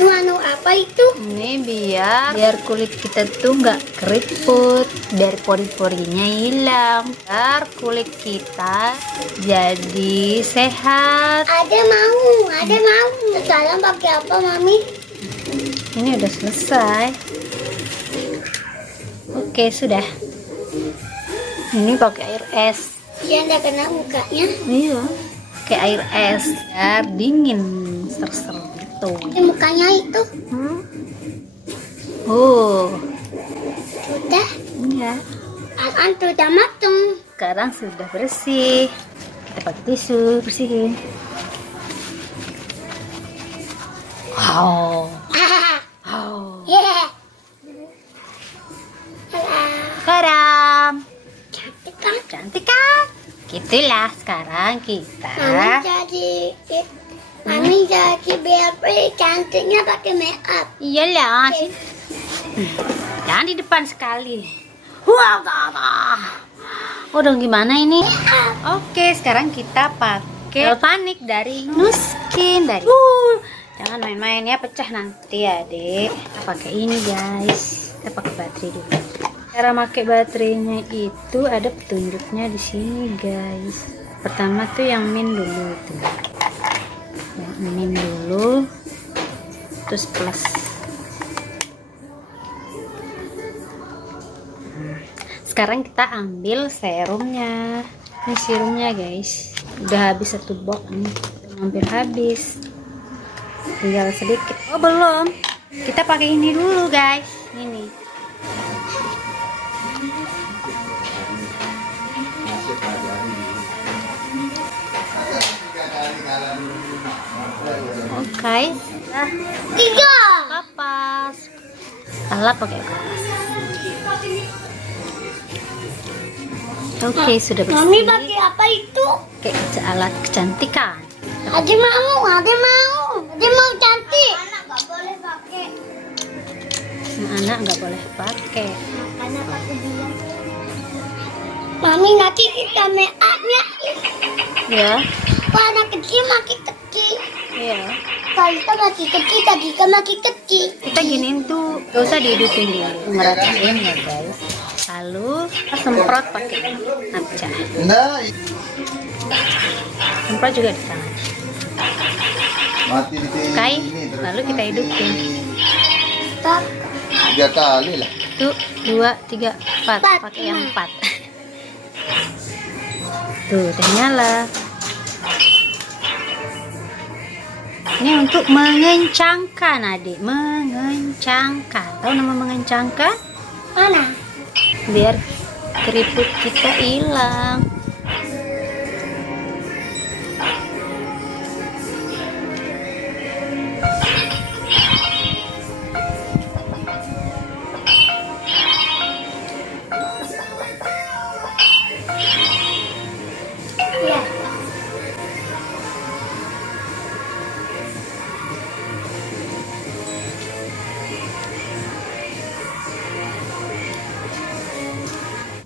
Itu apa itu? Ini biar kulit kita tuh nggak keriput, biar pori-porinya hilang, biar kulit kita jadi sehat. Ada mau. Sekarang pakai apa, Mami? Ini udah selesai. Oke, sudah. Ini pakai air es. Dia nggak kena mukanya. Iya. Pakai air es biar dingin, ser-ser gitu. Di mukanya itu. Oh, Sudah. iya. Akan sudah matang. Sekarang sudah bersih. Kita pakai tisu bersihin. Wow. Wow. Yeah. Karam. Cantik kan? Cantik kan? Gitulah sekarang kita. Mami jadi biar cantiknya pakai make up. Iyalah. Jangan di depan sekali. Wah, oh dong gimana ini? Oke, sekarang kita pakai Galvanic dari Nuskin dari. Jangan main-main ya, pecah nanti ya, Dek. Kita pakai ini, guys. Kita pakai baterai dulu. Cara pakai baterainya itu ada petunjuknya di sini, guys. Pertama tuh yang min dulu tuh. Yang min dulu. Terus plus. Sekarang kita ambil serumnya. Ini serumnya, guys. Udah habis satu box nih. Hampir habis. Tinggal sedikit. Oh, belum. Kita pakai ini dulu, guys. Ini. Oke. Nah, 3. kapas. Salah pakai kapas. Oke, sudah bersih. Mami pakai apa itu? Pakai alat kecantikan. Ade mau cantik. Anak nggak boleh pakai. Anak nggak boleh pakai. Karena pakai dia. Mami nanti kita make upnya. Ya, Wah, anak kecil makin kecil. ya. Kalau kita masih kecil, tadi kita makin kecil. Kita giniin tuh, gak usah dihidupin dulu, ngeratain ya guys. Lalu kita semprot pakai napca. Semprot juga di tangan. Mati di sini. Oke, lalu kita hidupin. Tak. 3 kali lah. 1, 2, 3, 4. Pakai yang 4. Tuh, udah nyala. Ini untuk mengencangkan, adik. Mengencangkan. Tahu nama mengencangkan? Mana? Biar keriput kita hilang. Ya.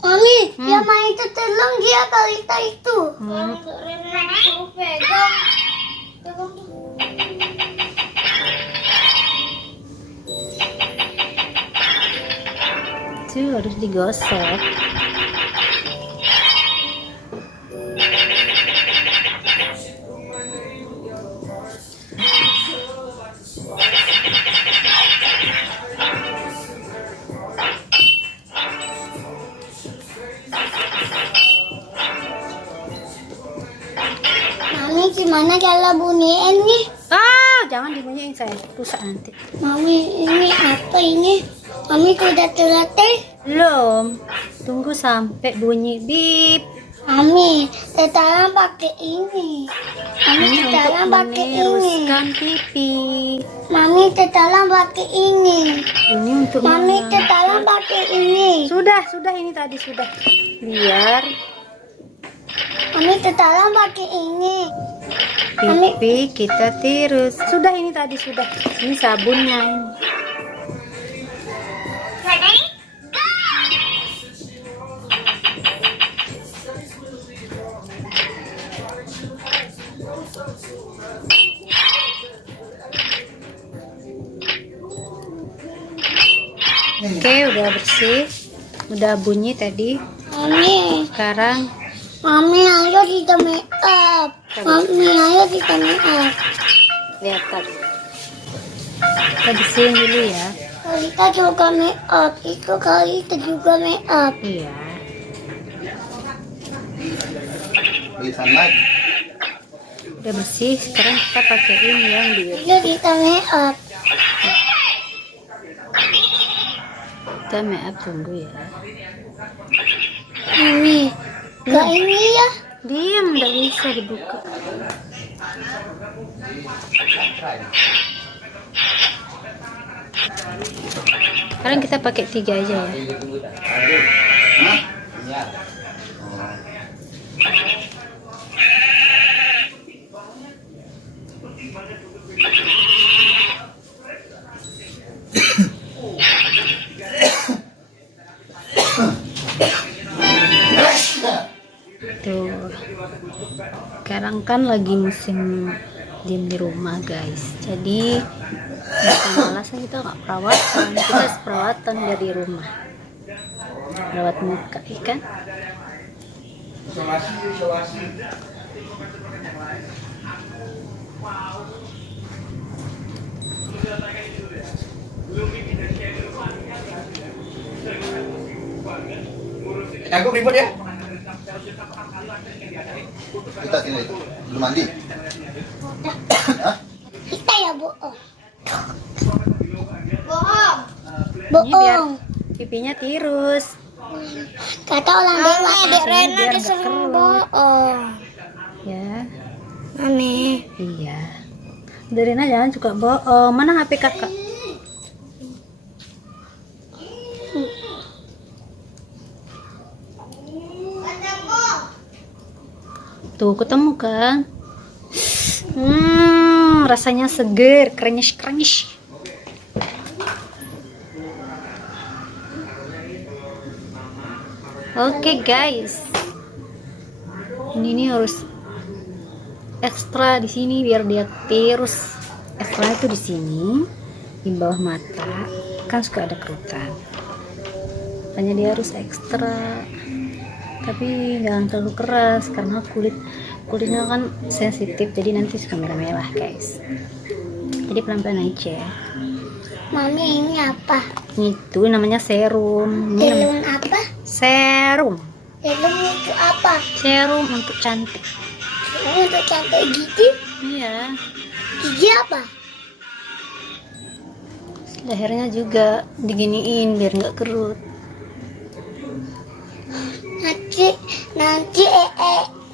Mami, dia main itu telung dia kali itu. Pegang. Itu harus digosok. Mami, gimana cara bunyiin nih? Jangan dibunyiin, saya rusak nanti. Mami, ini apa ini? Mami sudah terlatih? Belum. Tunggu sampai bunyi bip. Mami, sekarang pakai ini. Mami, Ini sekarang untuk pakai ini. meneruskan pipi. Mami, sekarang pakai ini. Ini untuk Mami, mengangkat. sekarang pakai ini. Sudah ini tadi sudah. Biar Mami, sekarang pakai ini. Mami. pipi kita tirus. Sudah ini tadi sudah. Ini sabunnya ini. udah bersih, udah bunyi tadi. Mami, Sekarang Mami ayo kita make up. Mami ayo kita make up. lihat tadi. Kita bersihin dulu ya. Kalita juga make up. Itu Kalita juga make up. Iya. Beli sunlight. Udah bersih, sekarang kita pakein yang biru. Ayo kita make up. Kita make up tunggu ya. Mami, gak ini ya. Diam, nggak bisa dibuka. Sekarang kita pakai 3 aja ya. Hah? Iya. Tuh. Sekarang kan lagi musim diem di rumah guys. Jadi bukan alasan kita nggak perawatan, kita perawatan dari rumah. Rawat muka, ikan. Aku ribut ya. Kita sini belum mandi. Hah? Kita ya bohong. Ini biar Bohong. pipinya tirus. Kata orang dewa. Dek Rena biar nggak disuruh keruh. bohong. Ya, Mami. iya. Darina jangan suka bohong. Mana HP kakak? Tuh ketemu kan? Rasanya seger, krenyes. Oke guys, ini harus ekstra di sini biar dia tirus. Ekstra itu di sini, di bawah mata, kan suka ada kerutan. Makanya dia harus ekstra. Tapi jangan terlalu keras karena kulitnya kan sensitif, jadi nanti suka merah-merah guys. Jadi pelan-pelan aja. Mami ini apa? Itu namanya serum. Ini Serum apa? serum. Serum itu apa? Serum untuk cantik. Serum untuk cantik gigi? Iya. Gigi apa? Lehernya juga diginiin biar nggak kerut.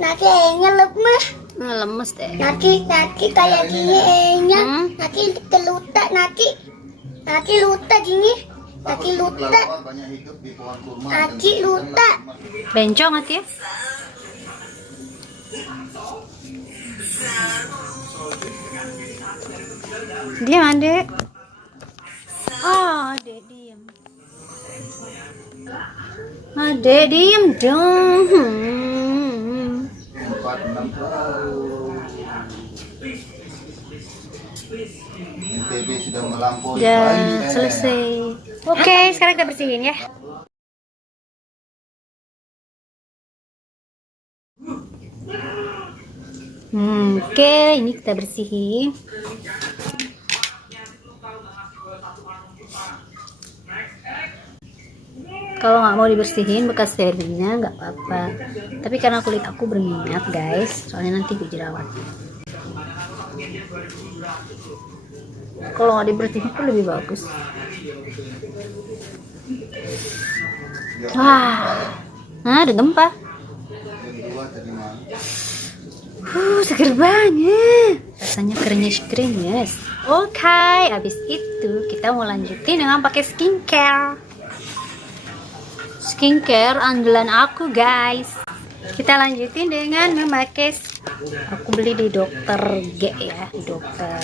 Nanti enya lemes. Lemes deh. Nanti kayak gini enya. Hmm? Nanti kelutak nanti lutak gini. Nanti lutak. Kelelawar banyak hidup di pohon kurma. Nanti lutak. Bencong hati ya. Diam adek. Oh adek diam. Adek diam dong. 4-6 tahun. NTB sudah melampaui Udah Bali, selesai. Oke, sekarang kita bersihin ya. Oke, ini kita bersihin. Kalau nggak mau dibersihin bekas serinya nggak apa-apa. Tapi karena kulit aku berminyak guys, soalnya nanti gue jerawat. Kalau nggak dibersihin itu lebih bagus. Wah, nah ada gempa. Yang dua tadi malam. Seger banget. Rasanya krenyes. Oke, habis itu kita mau lanjutin dengan pakai skincare. Skincare andalan aku guys. Kita lanjutin dengan memakai, aku beli di dokter G ya, di dokter.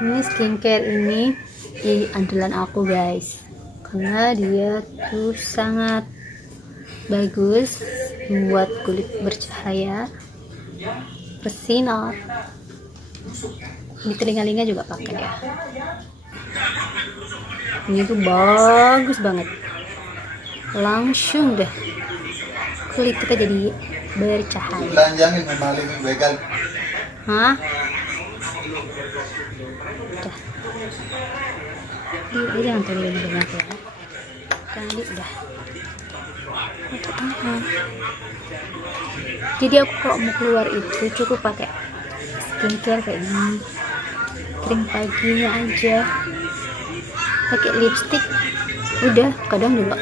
Ini skincare ini di andalan aku guys, karena dia tuh sangat bagus buat kulit bercahaya, bersinar. Di telinga-telinga juga pakai ya. Ini tuh bagus banget. Langsung deh kulit kita jadi bercahaya. Belanjangin memaling begal. Hah? Udah. Dia jangan terlalu banyak ya. Tadi udah. Jadi aku kalau mau keluar itu cukup pakai skincare kayak gini. Krim paginya aja. Pakai lipstick. Udah, kadang juga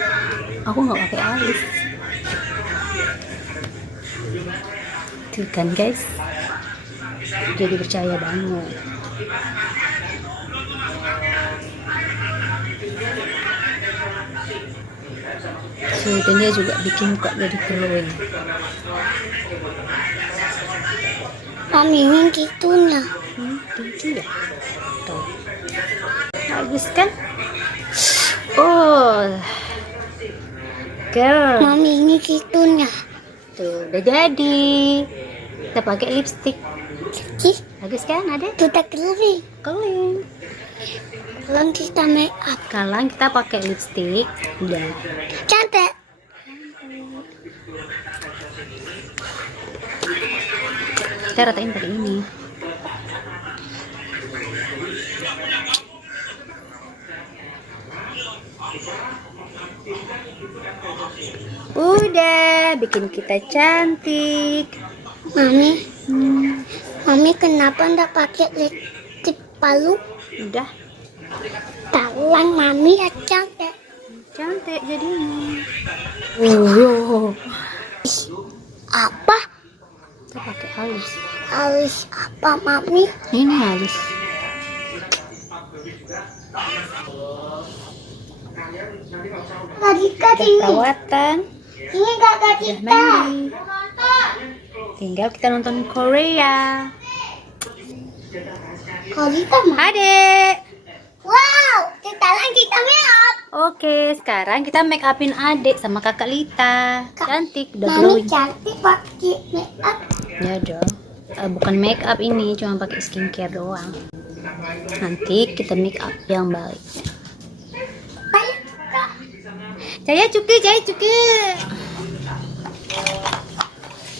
aku nggak pakai alis. Tuh kan guys. Jadi percaya banget. Dan dia juga bikin muka jadi glowing. Mami ini gitunya. Gitu ya. Tuh. Bagus kan? Oh. Girl. Mami ini gitunya. Tuh, udah jadi. Kita pakai lipstick. Ih, Bagus kan, Ade? sudah kering. Keling. Sekarang kita make up. Sekarang kita pakai lipstick. Udah. Cantik. Kita ratain pakai ini. Udah, bikin kita cantik. Mami, Mami kenapa ndak pakai lipstick palu? Udah, Talang Mami ya cantik. cantik jadinya. Apa? Kita pakai alis. Alis apa Mami? Ini alis. Kak Dika Udah ini. perawatan. Ini Kak Udah Dika. mandi. Tinggal kita nonton Korea. Kak Dika mah. Adek. Wow, sekarang kita make up. Oke, sekarang kita make upin adek sama kakak Lita. Cantik, udah Mami glowing. cantik pakai make up. Ya dong. Bukan make up ini, cuma pakai skincare doang. Nanti kita make up yang baik. Baik, Kak. Jaya cuki.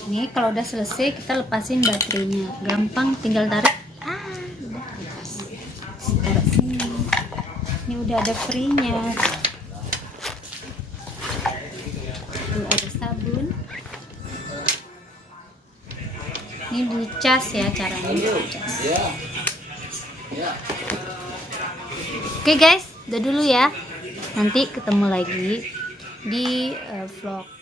Ini kalau udah selesai kita lepasin baterainya. Gampang, tinggal tarik. Udah lepas. Taruh sini. Ini udah ada free-nya. Tuh ada sabun. Ini dicas ya caranya. Dicas. Oke guys, udah dulu ya. Nanti ketemu lagi di vlog